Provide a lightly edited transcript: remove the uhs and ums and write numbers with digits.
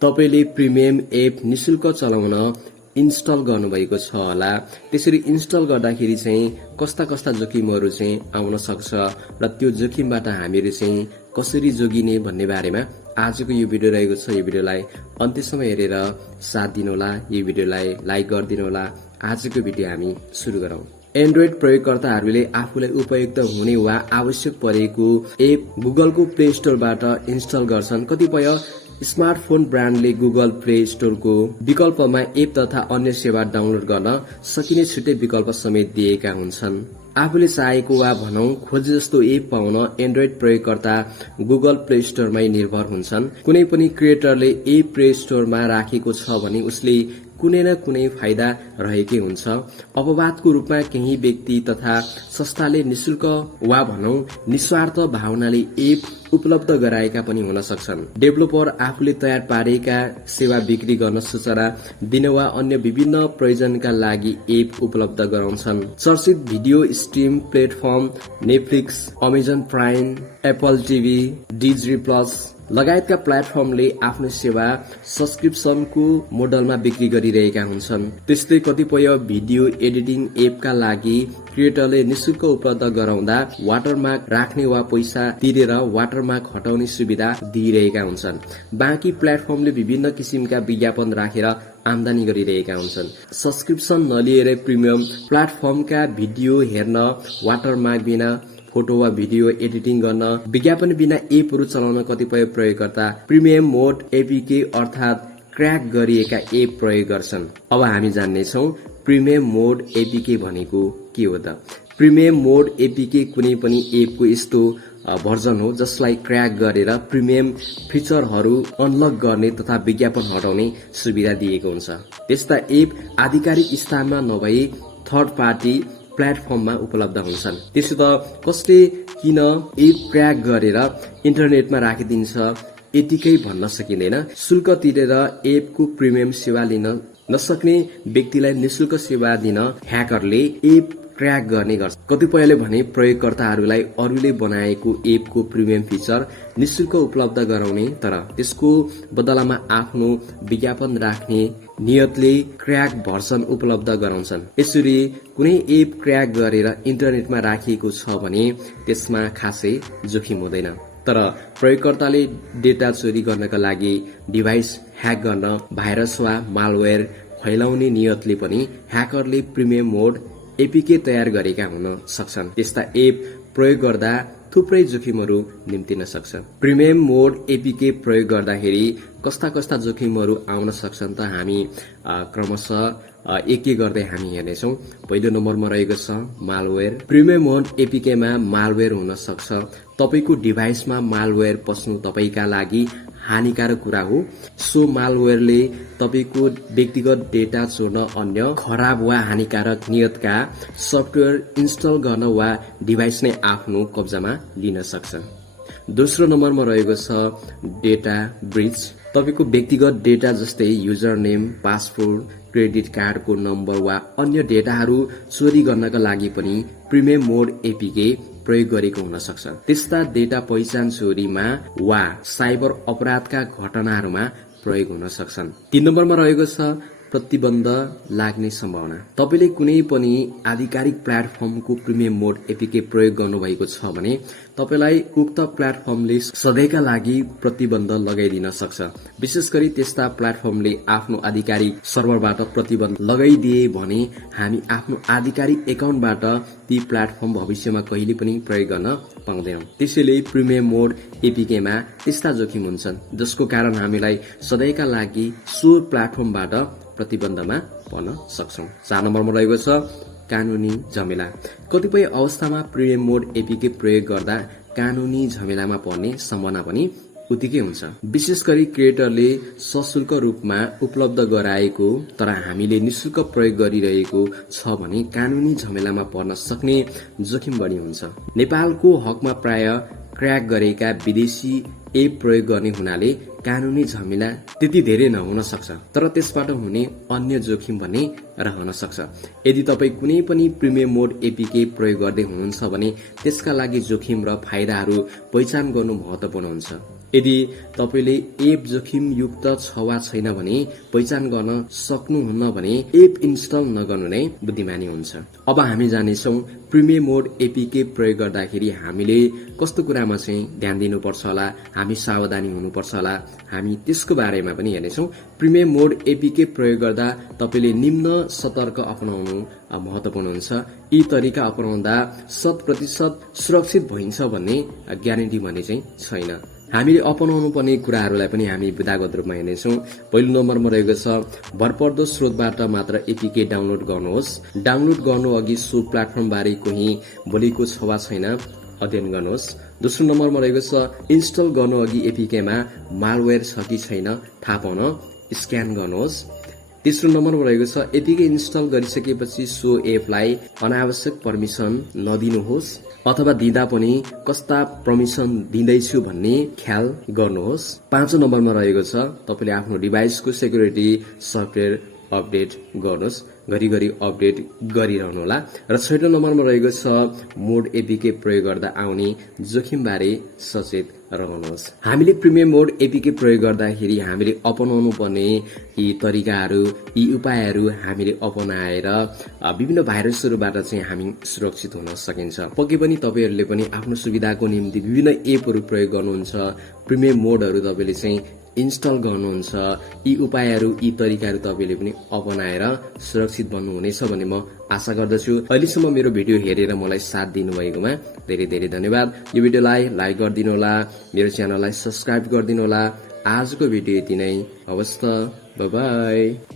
तपाईले premium app निशुल्क चलाउन इन्स्टल गर्नुभएको छ होला। त्यसरी इन्स्टल गर्दाखेरि चाहिँ कस्ता कस्ता जोखिमहरू चाहिँ आउन सक्छ र त्यो जोखिमबाट हामीहरू चाहिँ कसरी जोगिने भन्ने बारेमा आजको यो भिडियो रहेको छ। यो भिडियोलाई अन्त्यसम्म हेरेर साथ दिनुहोला, यो भिडियोलाई लाइक गरिदिनुहोला। आजको भिडियो हामी सुरु गरौं। एन्ड्रोइड प्रयोगकर्ताहरूले आफूलाई उपयुक्त हुने वा आवश्यक परेको एप गुगलको प्ले स्टोरबाट इन्स्टल गर्छन्। कतिपय स्मार्टफोन ब्रान्डले गुगल प्ले स्टोरको विकल्पमा एप तथा अन्य सेवा डाउनलोड गर्न सकिने छुट्टै विकल्प समेत दिएका हुन्छन्। आफूले चाहेको वा भनौं खोजे जस्तो एप पाउन एन्ड्रोइड प्रयोगकर्ता गुगल प्ले स्टोरमै निर्भर हुन्छन्। कुनै पनि क्रिएटरले एप प्ले स्टोरमा राखेको छ भने उसले कुनै न कुनै फाइदा रहेकै हुन्छ। अपवादको रूपमा केही व्यक्ति तथा संस्थाले निशुल्क वा भनौं निस्वार्थ भावनाले एप उपलब्ध गराएका पनि हुन सक्छन्। डेभलोपर आफूले तयार पारेका सेवा बिक्री गर्न सूचना दिन वा अन्य विभिन्न प्रयोजनका लागि एप उपलब्ध गराउँछन्। चर्चित video stream platform Netflix, Amazon prime, Apple TV, Disney plus लगायतका प्लेटफर्मले आफ्नो सेवा सब्सक्रिप्सनको मोडलमा बिक्री गरिरहेका हुन्छन्। त्यस्तै कतिपय भिडियो एडिटिङ एपका लागि क्रिएटरले निशुल्क उपलब्ध गराउँदा वाटरमार्क राख्ने वा पैसा तिरेर वाटरमार्क हटाउने सुविधा दिइरहेका हुन्छन्। बाँकी प्लेटफर्मले विभिन्न किसिमका विज्ञापन राखेर आमदानी गरिरहेका हुन्छन्। सब्सक्रिप्सन नलिएर प्रिमियम प्लेटफर्मका भिडियो हेर्न, वाटरमार्क बिना फोटो वा भिडियो एडिटिङ गर्न, विज्ञापन बिना एपहरू चलाउन कतिपय प्रयोगकर्ता प्रिमियम मोड एपीके अर्थात क्र्याक गरिएका एप प्रयोग गर्छन्। अब हामी जान्नेछौं प्रिमियम मोड एपीके भनेको के हो त। प्रिमियम मोड एपीके कुनै पनि एपको यस्तो भर्जन हो जसलाई क्र्याक गरेर प्रिमियम फिचरहरू अनलक गर्ने तथा विज्ञापन हटाउने सुविधा दिएको हुन्छ। त्यस्ता एप आधिकारिक स्थानमा नभई थर्ड पार्टी प्लेटफर्ममा उपलब्ध हुन्छन्। त्यसो त कसले किन एप क्र्याक गरेर इन्टरनेटमा राखिदिन्छ यतिकै भन्न सकिँदैन। शुल्क तिरेर एपको प्रिमियम सेवा लिन नसक्ने व्यक्तिलाई निशुल्क सेवा दिन ह्याकरले एप क्र्याक गर्ने गर्छ। कतिपयले भने प्रयोगकर्ताहरूलाई अरूले बनाएको एपको प्रिमियम फिचर निशुल्क उपलब्ध गराउने तर त्यसको बदलामा आफ्नो विज्ञापन राख्ने नियतले क्र्याक भर्सन उपलब्ध गराउँछन्। यसरी कुनै एप क्र्याक गरेर इन्टरनेटमा राखिएको छ भने त्यसमा खासै जोखिम हुँदैन। तर प्रयोगकर्ताले डेटा चोरी गर्नका लागि डिभाइस ह्याक गर्न भाइरस वा मालवेयर फैलाउने नियतले पनि ह्याकरले प्रिमियम मोड एपीके तयार गरेका हुन सक्छन्। त्यस्ता एप प्रयोग गर्दा थुप्रै जोखिमहरू निम्तिन सक्छ। प्रिमियम मोड एपीके प्रयोग गर्दाखेरि कस्ता कस्ता जोखिमहरू आउन सक्छन् त हामी क्रमशः एक एक गर्दै हामी हेर्नेछौं। पहिलो नम्बरमा रहेको छ मालवेयर। प्रिमियम मोड एपीकेमा मालवेयर हुन सक्छ। तपाईको डिभाइसमा मालवेयर पस्नु तपाईका लागि हानिकारक कुरा हो। सो मालवेयरले तपाईको व्यक्तिगत डेटा चोर्न, अन्य खराब वा हानिकारक नियतका सफ्टवेयर इन्स्टल गर्न वा डिभाइस नै आफ्नो कब्जामा लिन सक्छ। दोस्रो नम्बरमा रहेको छ डेटा ब्रिच। तपाईको व्यक्तिगत डेटा जस्तै युजर नेम, पासवर्ड, क्रेडिट कार्डको नम्बर वा अन्य डेटाहरू चोरी गर्नका लागि पनि प्रिमियम मोड एपीके प्रयोग गरेको हुन सक्छ। त्यस्ता डेटा पहिचान चोरीमा वा साइबर अपराधका घटनाहरूमा प्रयोग हुन सक्छन्। 3 नम्बरमा रहेको छ प्रतिबन्ध लाग्ने सम्भावना। तपाईले कुनै पनि आधिकारिक प्लेटफर्मको प्रिमियम मोड एपीके प्रयोग गर्नुभएको छ भने तपाईलाई उक्त प्लेटफर्मले सधैँका लागि प्रतिबन्ध लगाइदिन सक्छ। विशेष गरी त्यस्ता प्लेटफर्मले आफ्नो आधिकारिक सर्भरबाट प्रतिबन्ध लगाइदिए भने हामी आफ्नो आधिकारिक एकाउन्टबाट ती प्लेटफर्म भविष्यमा कहिले पनि प्रयोग गर्न पाउँदैनौं। त्यसैले प्रिमियम मोड एपीकेमा त्यस्ता जोखिम हुन्छन् जसको कारण हामीलाई सधैँका लागि सो प्लेटफर्मबाट प्रतिबन्धमा पर्न सक्छौं। 4 नम्बरमा रहेको छ कानूनी झमेला। कतिपय अवस्थामा प्रिमियम मोड एपीके प्रयोग गर्दा कानूनी झमेलामा पर्ने सम्भावना पनि उत्तिकै हुन्छ। विशेष गरी क्रिएटरले सशुल्क रूपमा उपलब्ध गराएको तर हामीले निशुल्क प्रयोग गरिरहेको छ भने कानूनी झमेलामा पर्न सक्ने जोखिम बढी हुन्छ। नेपालको हकमा प्राय क्र्याक गरेका विदेशी एप प्रयोग गर्ने हुनाले कानूनी झमेला त्यति धेरै नहुन सक्छ, तर त्यसबाट हुने अन्य जोखिम भने रहन सक्छ। यदि तपाई कुनै पनि प्रिमियम मोड एपीके प्रयोग गर्दै हुनुहुन्छ भने त्यसका लागि जोखिम र फाइदाहरू पहिचान गर्नु महत्त्वपूर्ण हुन्छ। यदि तपाईले एप जोखिमयुक्त छ वा छैन भने पहिचान गर्न सक्नुहुन्न भने एप इन्स्टल नगर्नु नै बुद्धिमानी हुन्छ। अब हामी जानेछौं प्रिमियम मोड एपीके प्रयोग गर्दाखेरि हामीले कस्तो कुरामा चाहिँ ध्यान दिनुपर्छ होला, हामी सावधानी हुनुपर्छ होला, हामी त्यसको बारेमा पनि हेर्नेछौं। प्रिमियम मोड एपीके प्रयोग गर्दा तपाईले निम्न सतर्क अपनाउनु महत्वपूर्ण हुन्छ। यी तरिका अपनाउँदा 100% सुरक्षित भइन्छ भन्ने ग्यारेन्टी भने चाहिँ छैन। हामीले अपनाउनु पर्ने कुराहरूलाई पनि हामी विधागत रूपमा हेर्नेछौं। पहिलो नम्बरमा रहेको छ भरपर्दो स्रोतबाट मात्र एपीके डाउनलोड गर्नुहोस्। डाउनलोड गर्नु अघि सो प्लेटफर्म बारे कोही बोलेको छ वा छैन अध्ययन गर्नुहोस्। दोस्रो नम्बरमा रहेको छ इन्स्टल गर्नु अघि एपीकेमा मालवेयर छ कि छैन थाहा पाउन स्क्यान गर्नुहोस्। तेस्रो नम्बरमा रहेको छ एपीके इन्स्टल गरिसकेपछि सो एपलाई अनावश्यक परमिसन नदिनुहोस् अथवा दिँदा पनि कस्ता परमिसन दिँदैछु भन्ने ख्याल गर्नुहोस्। पाँचौं नम्बरमा रहेको छ तपाईले आफ्नो डिभाइसको सेक्युरिटी सफ्टवेयर अपडेट गर्नुहोस्, घरिघरि अपडेट गरिरहनुहोला। र छैटौं नम्बरमा रहेको छ मोड एपीके प्रयोग गर्दा आउने जोखिम बारे सचेत रहनुहोस्। हामीले प्रिमियम मोड एपीके प्रयोग गर्दाखेरि हामीले अपनाउनु पर्ने यी तरिकाहरू, यी उपायहरू हामीले अपनाएर विभिन्न भाइरसहरूबाट चाहिँ हामी सुरक्षित हुन सकिन्छ। पक्कै पनि तपाईहरूले पनि आफ्नो सुविधाको निम्ति विभिन्न एपहरू प्रयोग गर्नुहुन्छ, प्रिमियम मोडहरू तपाईले चाहिँ इन्स्टल गर्नुहुन्छ। यी उपायहरू, यी तरिकाहरू तपाईले पनि अपनाएर सुरक्षित बन्नुहुनेछ भन्ने म आशा गर्दछु। अहिलेसम्म मेरो भिडियो हेरेर मलाई साथ दिनुभएकोमा धेरै धेरै धन्यवाद। यो भिडियोलाई लाइक गरिदिनु होला, मेरो च्यानललाई सब्स्क्राइब गरिदिनु होला। आजको भिडियो यति नै। हवस् त, बाइ बाइ।